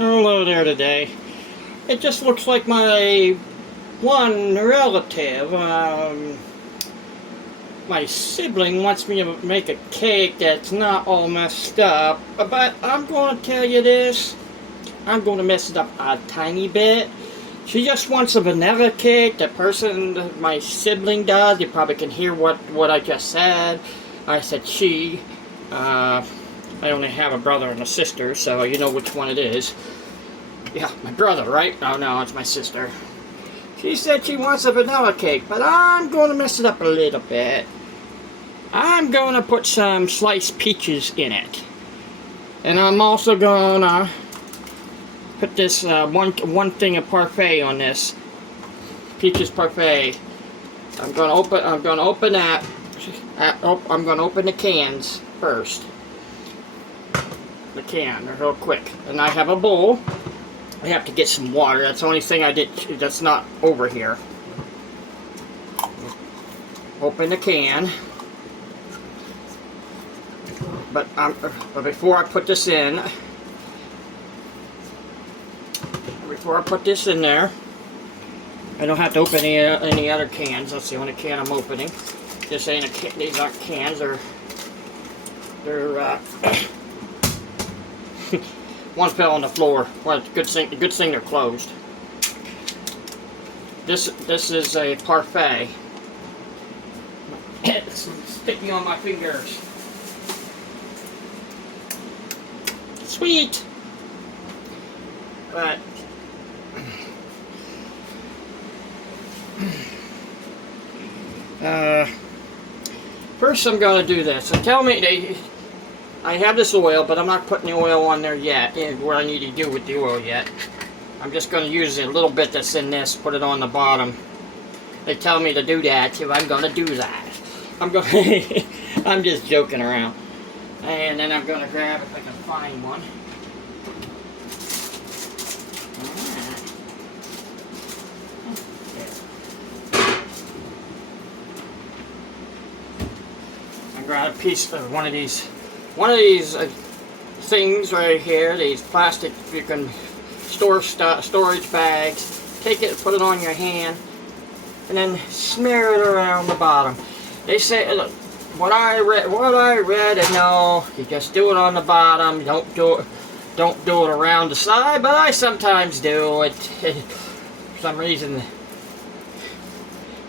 Hello there today. It just looks like my one relative, my sibling wants me to make a cake that's not all messed up, but I'm going to tell you this, I'm going to mess it up a tiny bit. She just wants a vanilla cake. The person, my sibling does, you probably can hear what I just said. I said she. I only have a brother and a sister, so you know which one it is. Yeah, my brother, right? Oh no, it's my sister. She said she wants a vanilla cake, but I'm going to mess it up a little bit. I'm going to put some sliced peaches in it. And I'm also going to put this one thing of parfait on this. Peaches parfait. I'm going to open that. I'm going to open the cans first. The can, real quick. And I have a bowl. I have to get some water. That's the only thing I did that's not over here. Open the can. But before I put this in, there, I don't have to open any other cans. That's the only can I'm opening. This ain't a can. These aren't cans. They're one fell on the floor. Well, good thing they're closed. This is a parfait. It's sticky on my fingers. Sweet. But first I'm going to do this. So tell me, I have this oil, but I'm not putting the oil on there yet, what I need to do with the oil yet. I'm just going to use a little bit that's in this, put it on the bottom. They tell me to do that, so I'm going to do that. I'm just joking around. And then I'm going to grab, if I can find one. I grab a piece of one of these things right here, these plastic, you can store storage bags. Take it, put it on your hand, and then smear it around the bottom. They say, look, what I read, and no, you just do it on the bottom. Don't do it around the side, but I sometimes do it. For some reason,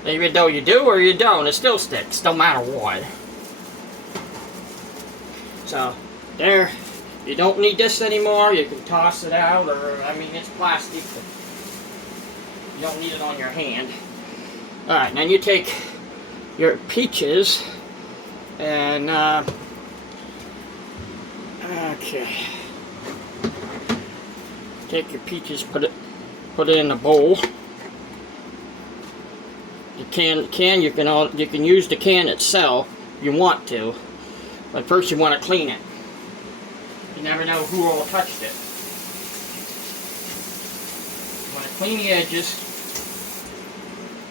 even though you do or you don't, it still sticks, no matter what. So, there, you don't need this anymore. You can toss it out, or, I mean, it's plastic, but you don't need it on your hand. Alright, then you take your peaches, and, okay. Take your peaches, put it in a bowl. You can use the can itself if you want to. But first you want to clean it. You never know who all touched it. You want to clean the edges,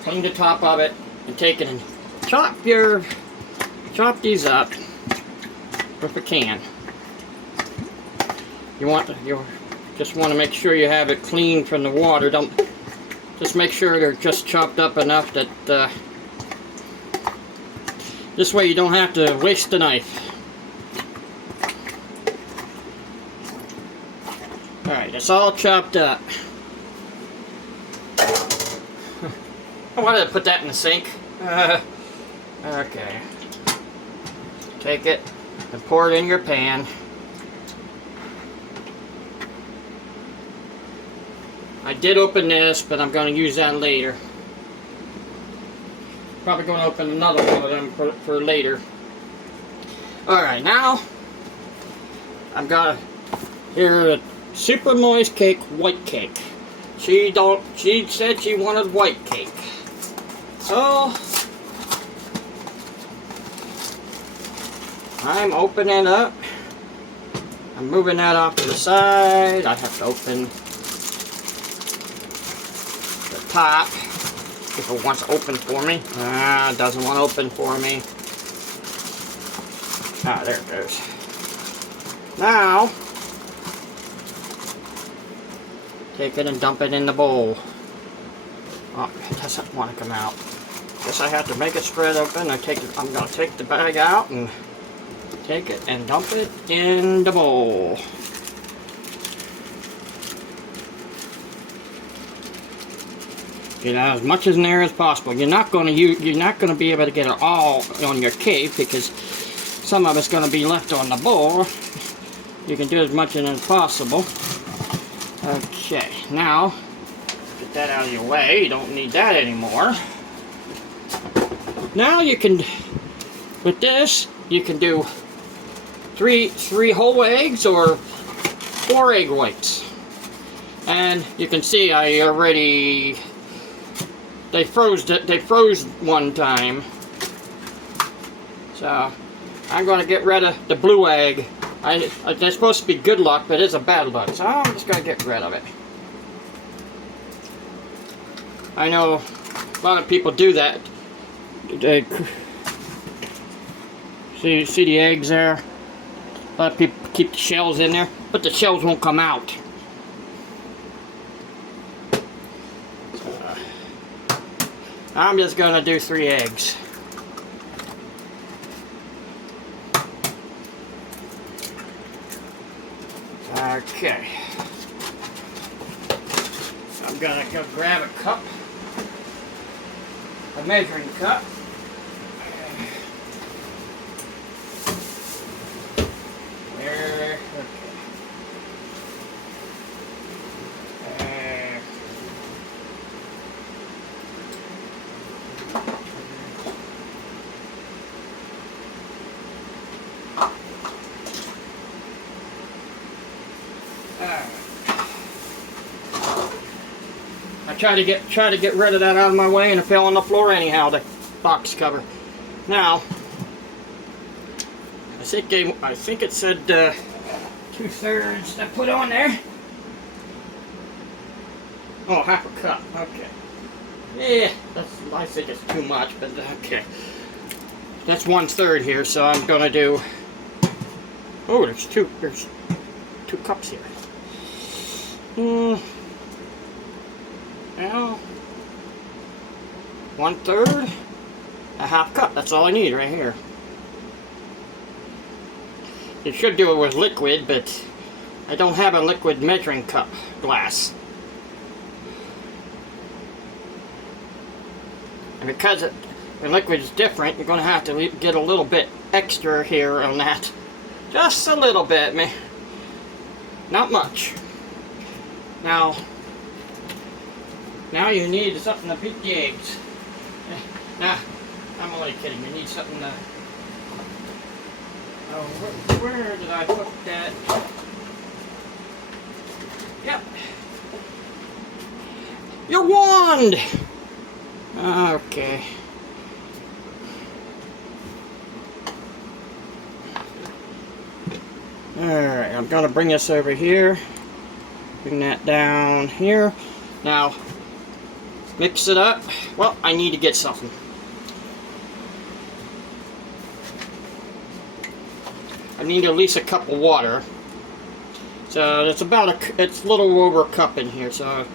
clean the top of it, and take it and chop these up with a can. You just want to make sure you have it clean from the water. Just make sure they're just chopped up enough that this way you don't have to waste the knife. Alright, it's all chopped up. I wanted to put that in the sink. Okay. Take it and pour it in your pan. I did open this, but I'm going to use that later. Probably going to open another one of them for later. Alright, now I'm going to here a super moist cake, white cake. She said she wanted white cake. So I'm opening up. I'm moving that off to the side. I have to open the top. If it wants to open for me. It doesn't want to open for me. There it goes. Now, take it and dump it in the bowl. Oh, it doesn't want to come out. Guess I have to make it spread open. I'm going to take the bag out and take it and dump it in the bowl. Get out as much as in there as possible. You're not going to be able to get it all on your cake because some of it's going to be left on the bowl. You can do as much in as possible. Okay, now get that out of your way. You don't need that anymore. Now you can, with this, you can do three whole eggs or 4 egg whites. And you can see I already, they froze one time. So I'm going to get rid of the blue egg. That's supposed to be good luck, but it's a bad luck. So I'm just going to get rid of it. I know a lot of people do that. See the eggs there? A lot of people keep the shells in there, but the shells won't come out. I'm just going to do 3 eggs. Okay. I'm going to go grab a cup, a measuring cup. There. I try to get rid of that out of my way, and it fell on the floor anyhow, the box cover. Now, I think it said 2/3 I put on there. Oh, half a cup. Okay. Yeah, I think it's too much, but okay. That's 1/3 here, so I'm gonna do. Oh, there's two cups here. Well, 1/3, a half cup. That's all I need right here. You should do it with liquid, but I don't have a liquid measuring cup glass. And because the liquid is different, you're going to have to get a little bit extra here on that. Just a little bit, man. Not much. Now you need something to beat the eggs. Nah, I'm only kidding. You need something to... Oh, where did I put that? Yep. Your wand! Okay. Alright, I'm going to bring this over here. Bring that down here. Now, mix it up. Well, I need to get something. I need at least a cup of water. So it's about it's a little over a cup in here. So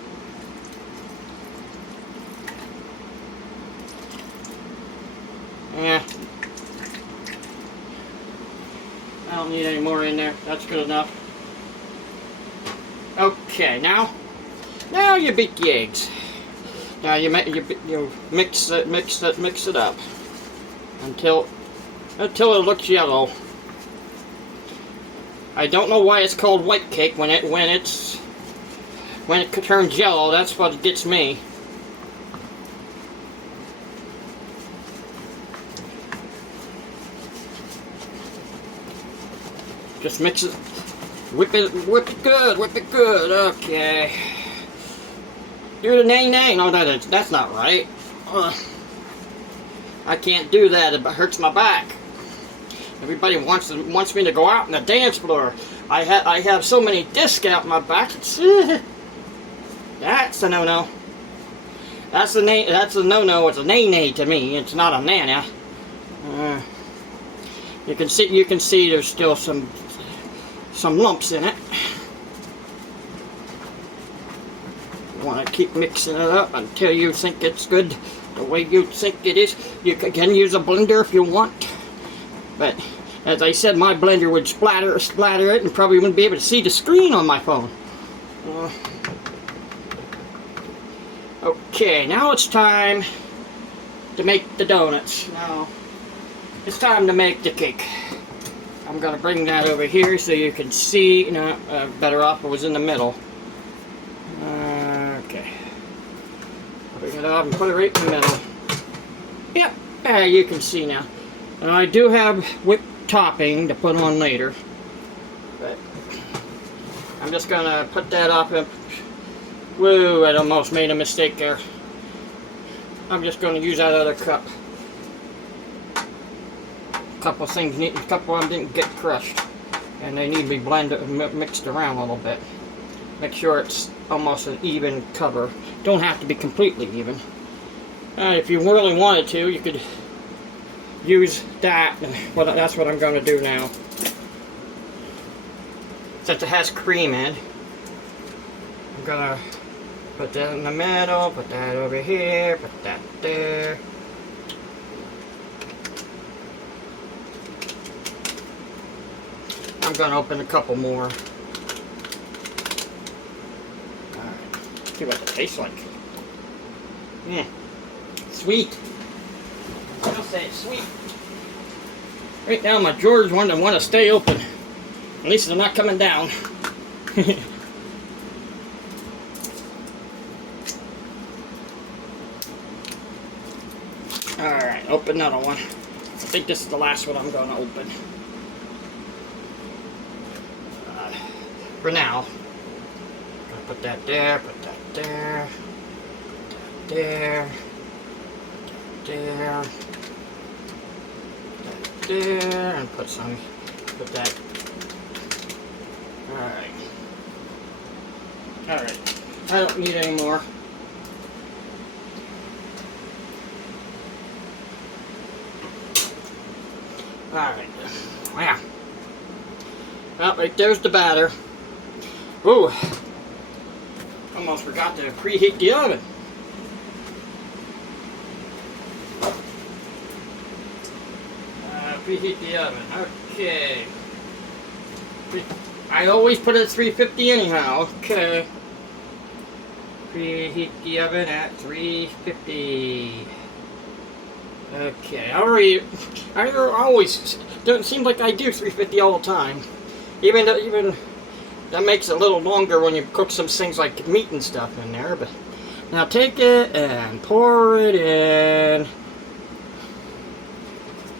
yeah, I don't need any more in there. That's good enough. Okay, now you beat the eggs. Now you mix it up until it looks yellow. I don't know why it's called white cake when it turns yellow. That's what gets me. Just mix it, whip it good. Okay. Do the nay. No, that's not right. I can't do that. It hurts my back. Everybody wants me to go out in the dance floor. I have so many discs out my back. That's a no-no. That's a no-no. It's a nay to me. It's not a nana. You can see there's still some lumps in it. want to keep mixing it up until you think it's good the way you think it is. You can use a blender if you want, but as I said, my blender would splatter it and probably wouldn't be able to see the screen on my phone. Okay, now it's time to make the donuts. Now it's time to make the cake. I'm gonna bring that over here so you can see. Better off it was in the middle. Okay. Bring it up and put it right in the middle. Yep, you can see now. And I do have whipped topping to put on later. But I'm just gonna put that up. Whoa, I almost made a mistake there. I'm just gonna use that other cup. A couple of them didn't get crushed, and they need to be blended, mixed around a little bit. Make sure it's almost an even cover. Don't have to be completely even. If you really wanted to, you could use that. Well, that's what I'm going to do now. Since it has cream in, I'm going to put that in the middle, put that over here, put that there. I'm going to open a couple more. Alright, see what it tastes like. Sweet. I'll say it's sweet. Right now my drawers want to stay open. At least they're not coming down. Alright, open another one. I think this is the last one I'm going to open. For now. Gonna put that there, put that there, put that there, put that there, and put that. Alright. Alright. I don't need any more. Alright. Wow. Well, right there's the batter. Ooh. Almost forgot to preheat the oven. Preheat the oven. Okay. I always put it at 350 anyhow. Okay. Preheat the oven at 350. Okay. I always don't seem like I do 350 all the time. Even that makes it a little longer when you cook some things like meat and stuff in there. But now take it and pour it in.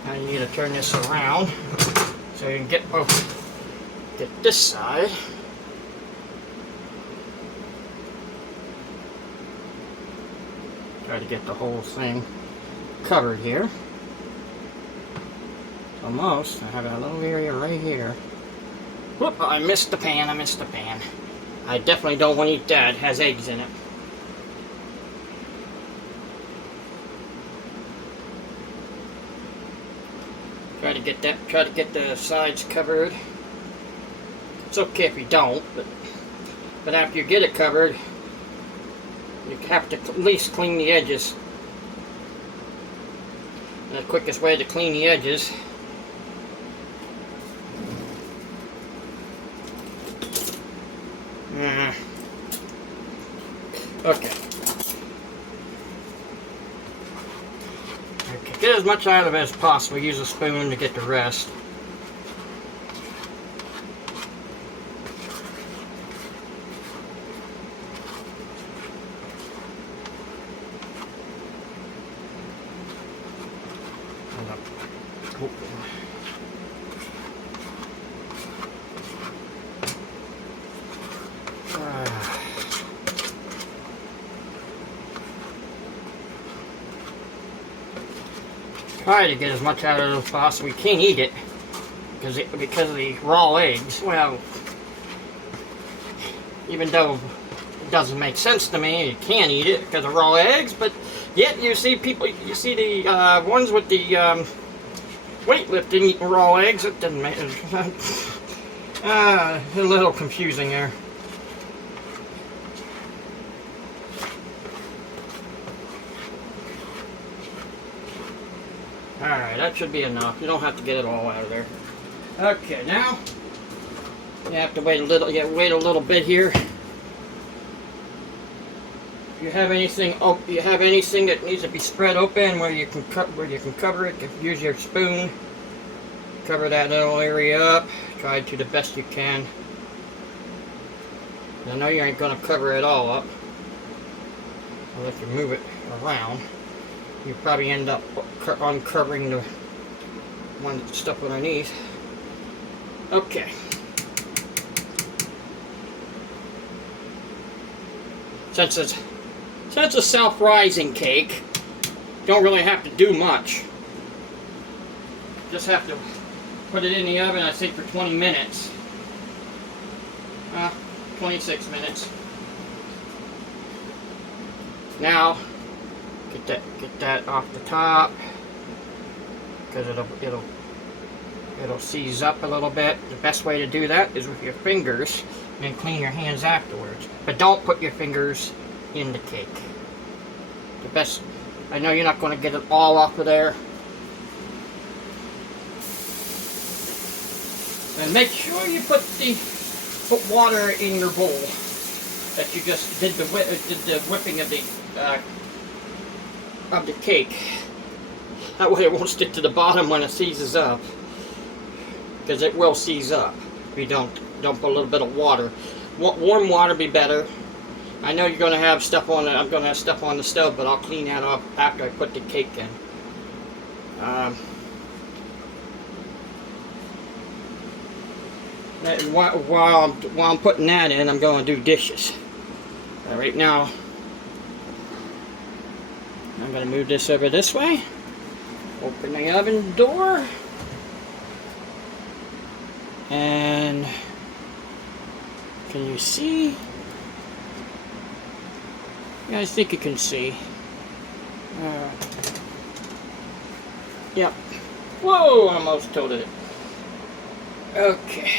Now you need to turn this around so you can get this side. Try to get the whole thing covered here. Almost. I have a little area right here. Whoop, I missed the pan, I definitely don't want to eat that. It has eggs in it. Try to get the sides covered. It's okay if you don't, but after you get it covered, you have to at least clean the edges. And the quickest way to clean the edges okay. Get as much out of it as possible. Use a spoon to get the rest. Try to get as much out of it as possible. We can't eat it because of the raw eggs. Well, even though it doesn't make sense to me, you can't eat it because of raw eggs. But yet you see the ones with the weightlifting eating raw eggs. It doesn't make a little confusing there. Okay, that should be enough. You don't have to get it all out of there. Okay, now you have to wait a little. Yeah, wait a little bit here. If you have anything, you have anything that needs to be spread open where you can cover it. Use your spoon. Cover that little area up. Try to the best you can. I know you ain't gonna cover it all up. Unless you move it around, you probably end up uncovering the stuff underneath. Okay. Since it's a self-rising cake, you don't really have to do much. Just have to put it in the oven, I think, for 20 minutes. 26 minutes. Now, get that off the top, because it'll seize up a little bit. The best way to do that is with your fingers, and clean your hands afterwards. But don't put your fingers in the cake. The best. I know you're not going to get it all off of there. And make sure you put water in your bowl that you just did the whipping of the cake. That way it won't stick to the bottom when it seizes up, because it will seize up if you don't put a little bit of water. Warm water be better. I know you're going to have stuff on it. I'm going to have stuff on the stove, but I'll clean that up after I put the cake in. While I'm putting that in, I'm going to do dishes. Right now, I'm going to move this over this way. Open the oven door. And can you see? Yeah, I think you can see. Yep. Whoa, I almost tilted it. Okay.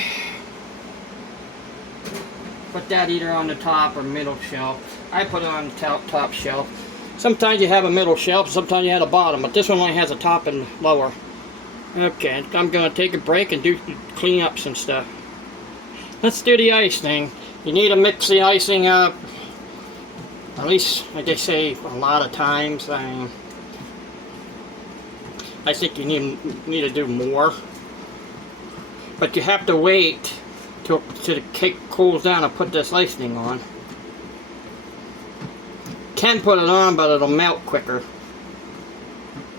Put that either on the top or middle shelf. I put it on the top shelf. Sometimes you have a middle shelf, sometimes you have a bottom, but this one only has a top and lower. Okay, I'm going to take a break and clean up some stuff. Let's do the icing. You need to mix the icing up. At least, like they say a lot of times. I think you need to do more. But you have to wait till the cake cools down and put this icing on. Can put it on, but it'll melt quicker.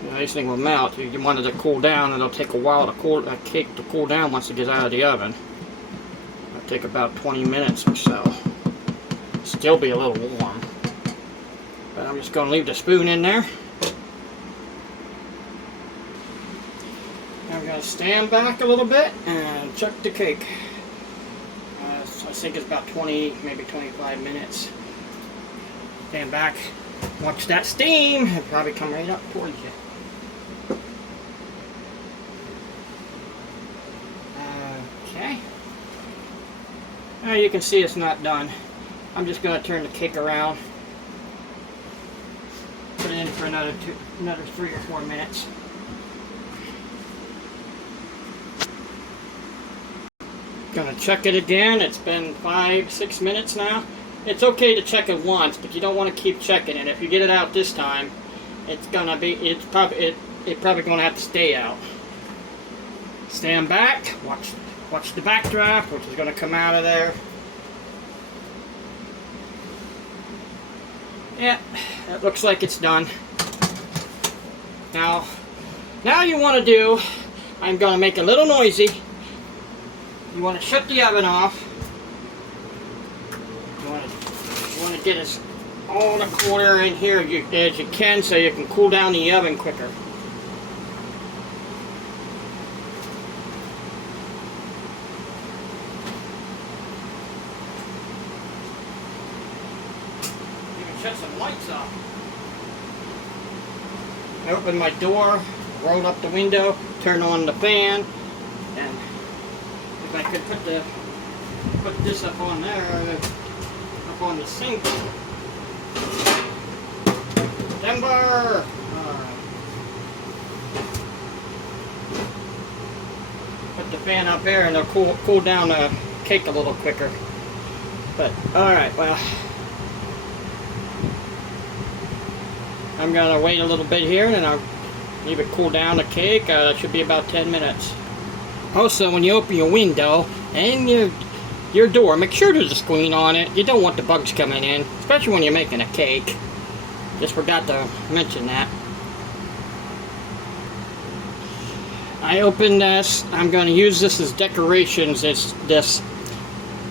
The icing will melt. You want it to cool down, and it'll take a while to cool that cake to cool down once it gets out of the oven. It'll take about 20 minutes or so. Still be a little warm. But I'm just going to leave the spoon in there. I'm going to stand back a little bit and check the cake. I think it's about 20, maybe 25 minutes. Stand back, watch that steam. It'll probably come right up towards you. Okay. Now you can see it's not done. I'm just going to turn the cake around. Put it in for another 3 or 4 minutes. Gonna check it again. It's been 5-6 minutes now. It's okay to check it once, but you don't want to keep checking it. If you get it out this time, it's probably gonna have to stay out. Stand back. Watch the backdraft, which is gonna come out of there. Yeah, that looks like it's done. Now you want to do. I'm gonna make a little noisy. You want to shut the oven off. You want to get all the cool air in here as you can, so you can cool down the oven quicker. You can shut some lights off. I open my door, roll up the window, turn on the fan, and if I could put this up on there, up on the sink. Timber! Alright. fan up there and it'll cool down the cake a little quicker. But, alright, well, I'm going to wait a little bit here and then I'll leave it cool down the cake. It should be about 10 minutes. Also, when you open your window and your door, make sure there's a screen on it. You don't want the bugs coming in, especially when you're making a cake. Just forgot to mention that. I opened this. I'm going to use this as decorations.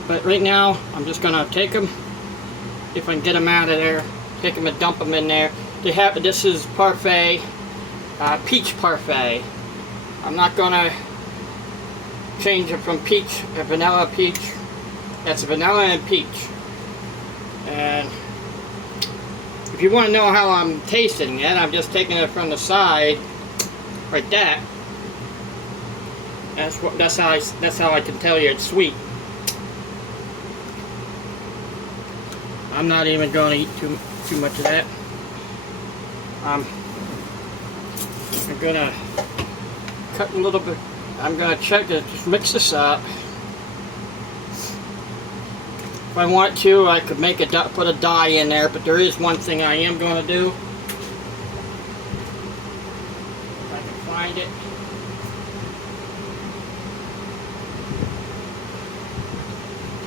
But right now, I'm just going to take them, if I can get them out of there, take them and dump them in there. This is parfait, peach parfait. I'm not going to change it from peach, vanilla peach. That's vanilla and peach. And if you want to know how I'm tasting it, I'm just taking it from the side, like that. That's how I can tell you it's sweet. I'm not even going to eat too much of that. I'm gonna cut a little bit. I'm gonna check it. Just mix this up. If I want to, I could put a dye in there, but there is one thing I am going to do. If I can find it.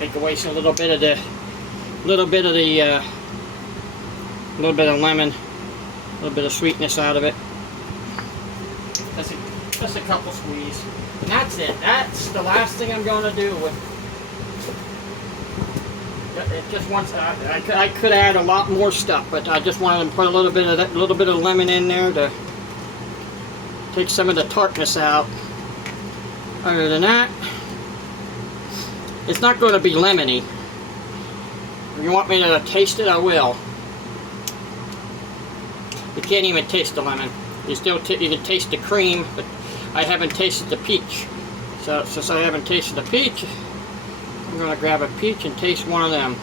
Take away a little bit of lemon, a little bit of sweetness out of it. Just a couple squeeze. And that's it. That's the last thing I'm going to do with it. Just once I could add a lot more stuff, but I just wanted to put a little bit of lemon in there to take some of the tartness out. Other than that, it's not going to be lemony. If you want me to taste it, I will. You can't even taste the lemon. You can taste the cream, but I haven't tasted the peach. So since I haven't tasted the peach, I'm going to grab a peach and taste one of them.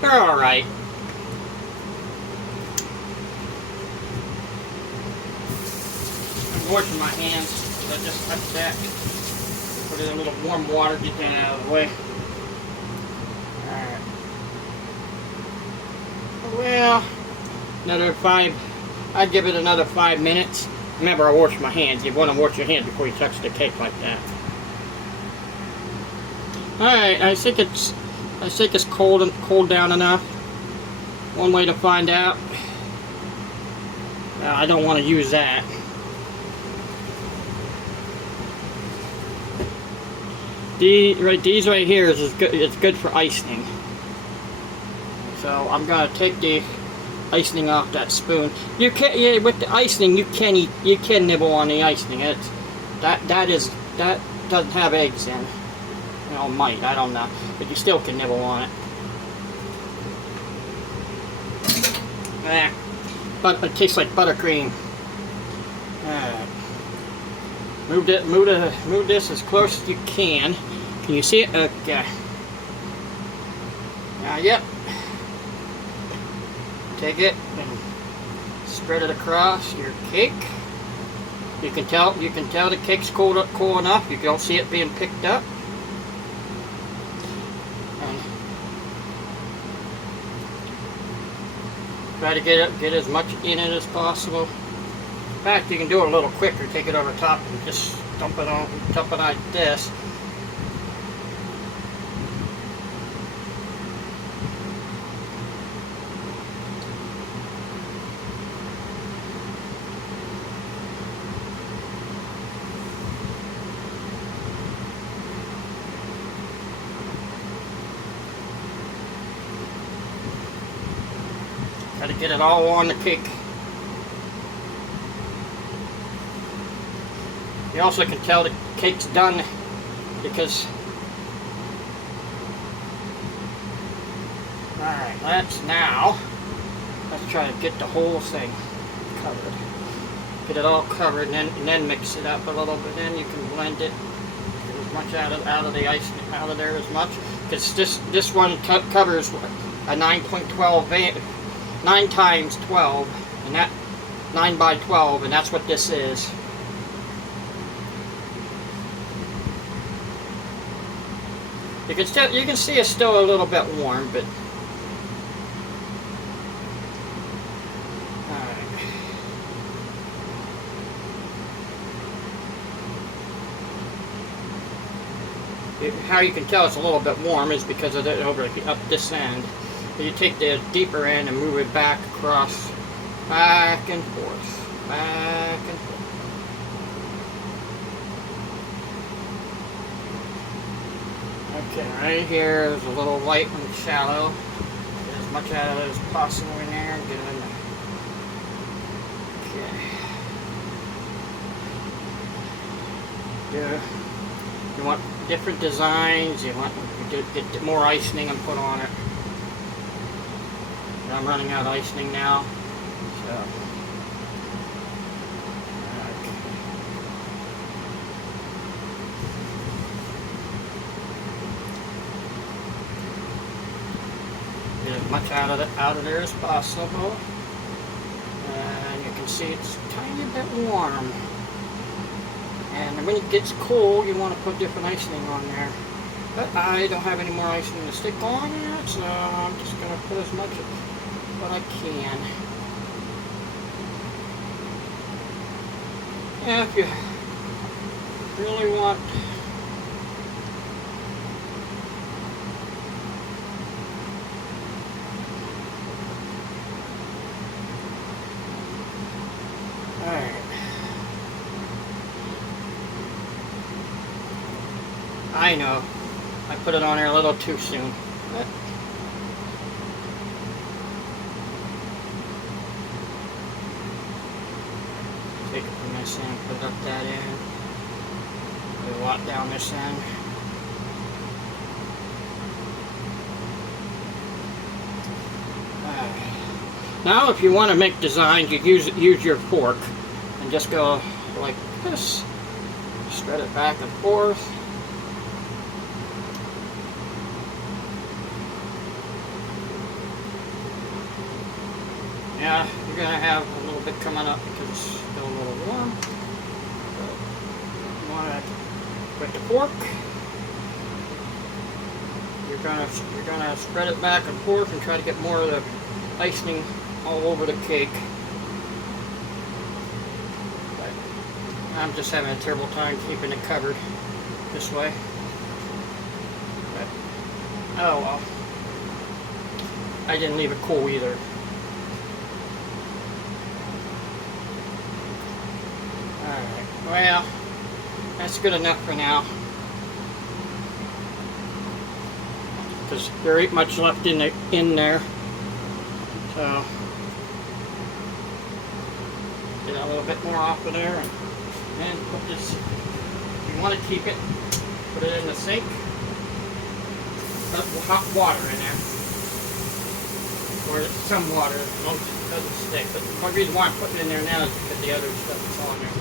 They're alright. I'm washing my hands. I just touched that. Put it in a little warm water, get that out of the way. Alright. Well, I'd give it another 5 minutes. Remember, I washed my hands. You want to wash your hands before you touch the cake like that. Alright, I think it's cooled down enough. One way to find out. I don't want to use that. These right here is good. It's good for icing. So I'm gonna take the icing off that spoon. You can, yeah, with the icing you can nibble on the icing. That doesn't have eggs in. You know, might, I don't know, but you still can nibble on it. But it tastes like buttercream. Alright. Move this as close as you can. Can you see it? Okay. Yep. Take it and spread it across your cake. You can tell the cake's cool enough. You don't see it being picked up. And try to get as much in it as possible. In fact, you can do it a little quicker. Take it over top and just dump it like this. Got to get it all on the cake. You also can tell the cake's done because, alright, let's try to get the whole thing covered. Get it all covered and then mix it up a little bit. Then you can blend it, get as much out of the ice out of there as much. Because this one covers a 9.12 9 times 12, and that 9 by 12, and that's what this is. You can see it's still a little bit warm, but how you can tell it's a little bit warm is because of it over up this end. You take the deeper end and move it back across, back and forth, back and forth. Okay, right here is a little light and shallow. Get as much out of it as possible in there. Get it in there. Okay. Yeah. You want different designs. You want to get more icing and put on it. I'm running out of icing now, so. Okay. Get as much out of there as possible, and you can see it's a tiny bit warm. And when it gets cold, you want to put different icing on there. But I don't have any more icing to stick on it, so I'm just going to put as much of what I can. Yeah, if you really want alright. I know, I put it on there a little too soon. But take it from this end, put it up that end, put a lot down this end. Now if you want to make designs, you use your fork and just go like this, spread it back and forth. Yeah, you're going to have a little bit coming up because it's still a little warm. But you want to, with the fork, you're going to spread it back and forth and try to get more of the icing all over the cake. But I'm just having a terrible time keeping it covered this way. But, oh well. I didn't leave it cool either. Well, that's good enough for now. Because there ain't much left in there. So get a little bit more off of there and put this. If you want to keep it, put it in the sink. Put hot water in there. Or some water, it doesn't stick. But the reason why I'm putting it in there now is because the other stuff is on there.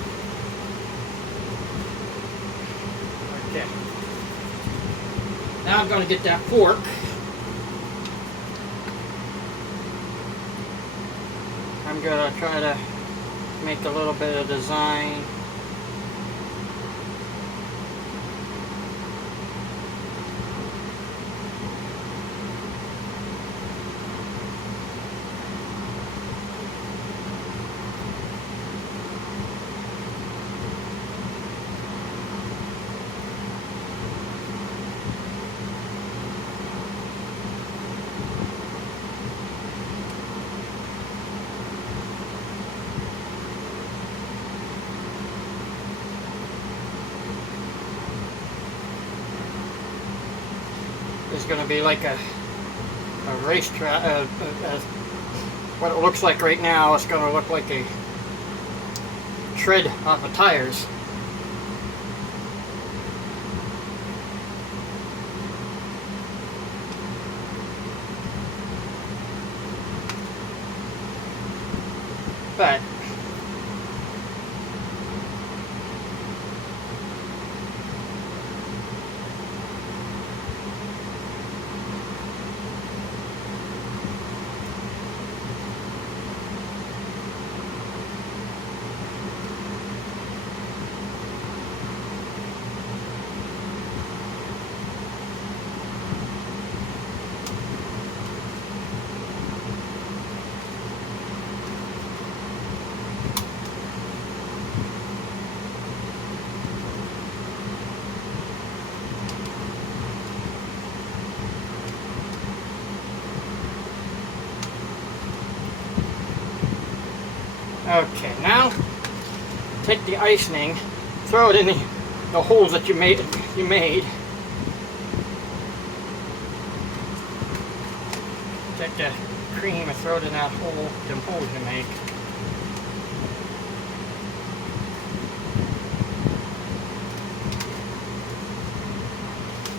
Okay. Now I'm going to get that fork. I'm going to try to make a little bit of design. Is going to be like a racetrack. What it looks like right now, it's going to look like a tread off of tires. But Okay, now take the icing, throw it in the holes that you made. Take the cream and throw it in that hole, them holes you make.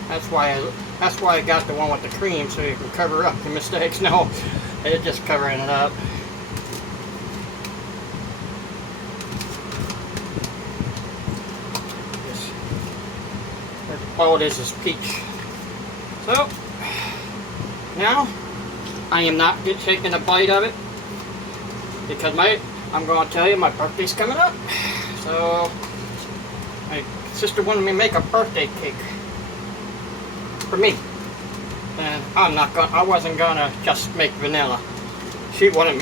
That's why I got the one with the cream, so you can cover up the mistakes. No, it's just covering it up. All it is peach. So now I am not taking a bite of it because I'm going to tell you my birthday's coming up. So my sister wanted me to make a birthday cake for me, and I wasn't gonna just make vanilla. She wanted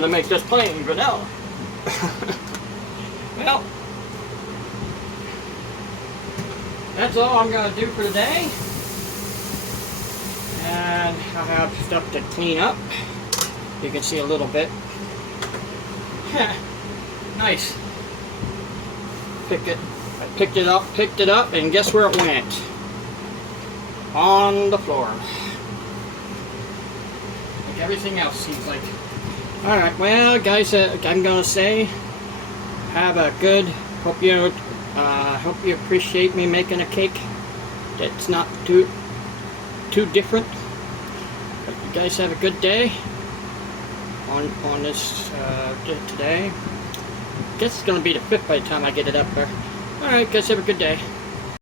to make just plain vanilla. Well, that's all I'm gonna do for today, and I have stuff to clean up. You can see a little bit. Nice. I picked it up, and guess where it went? On the floor. Like everything else seems like. Alright, well guys, I'm gonna say have a good, hope you appreciate me making a cake that's not too different. But you guys have a good day on this today. I guess it's gonna be the 5th by the time I get it up there. Alright guys, have a good day.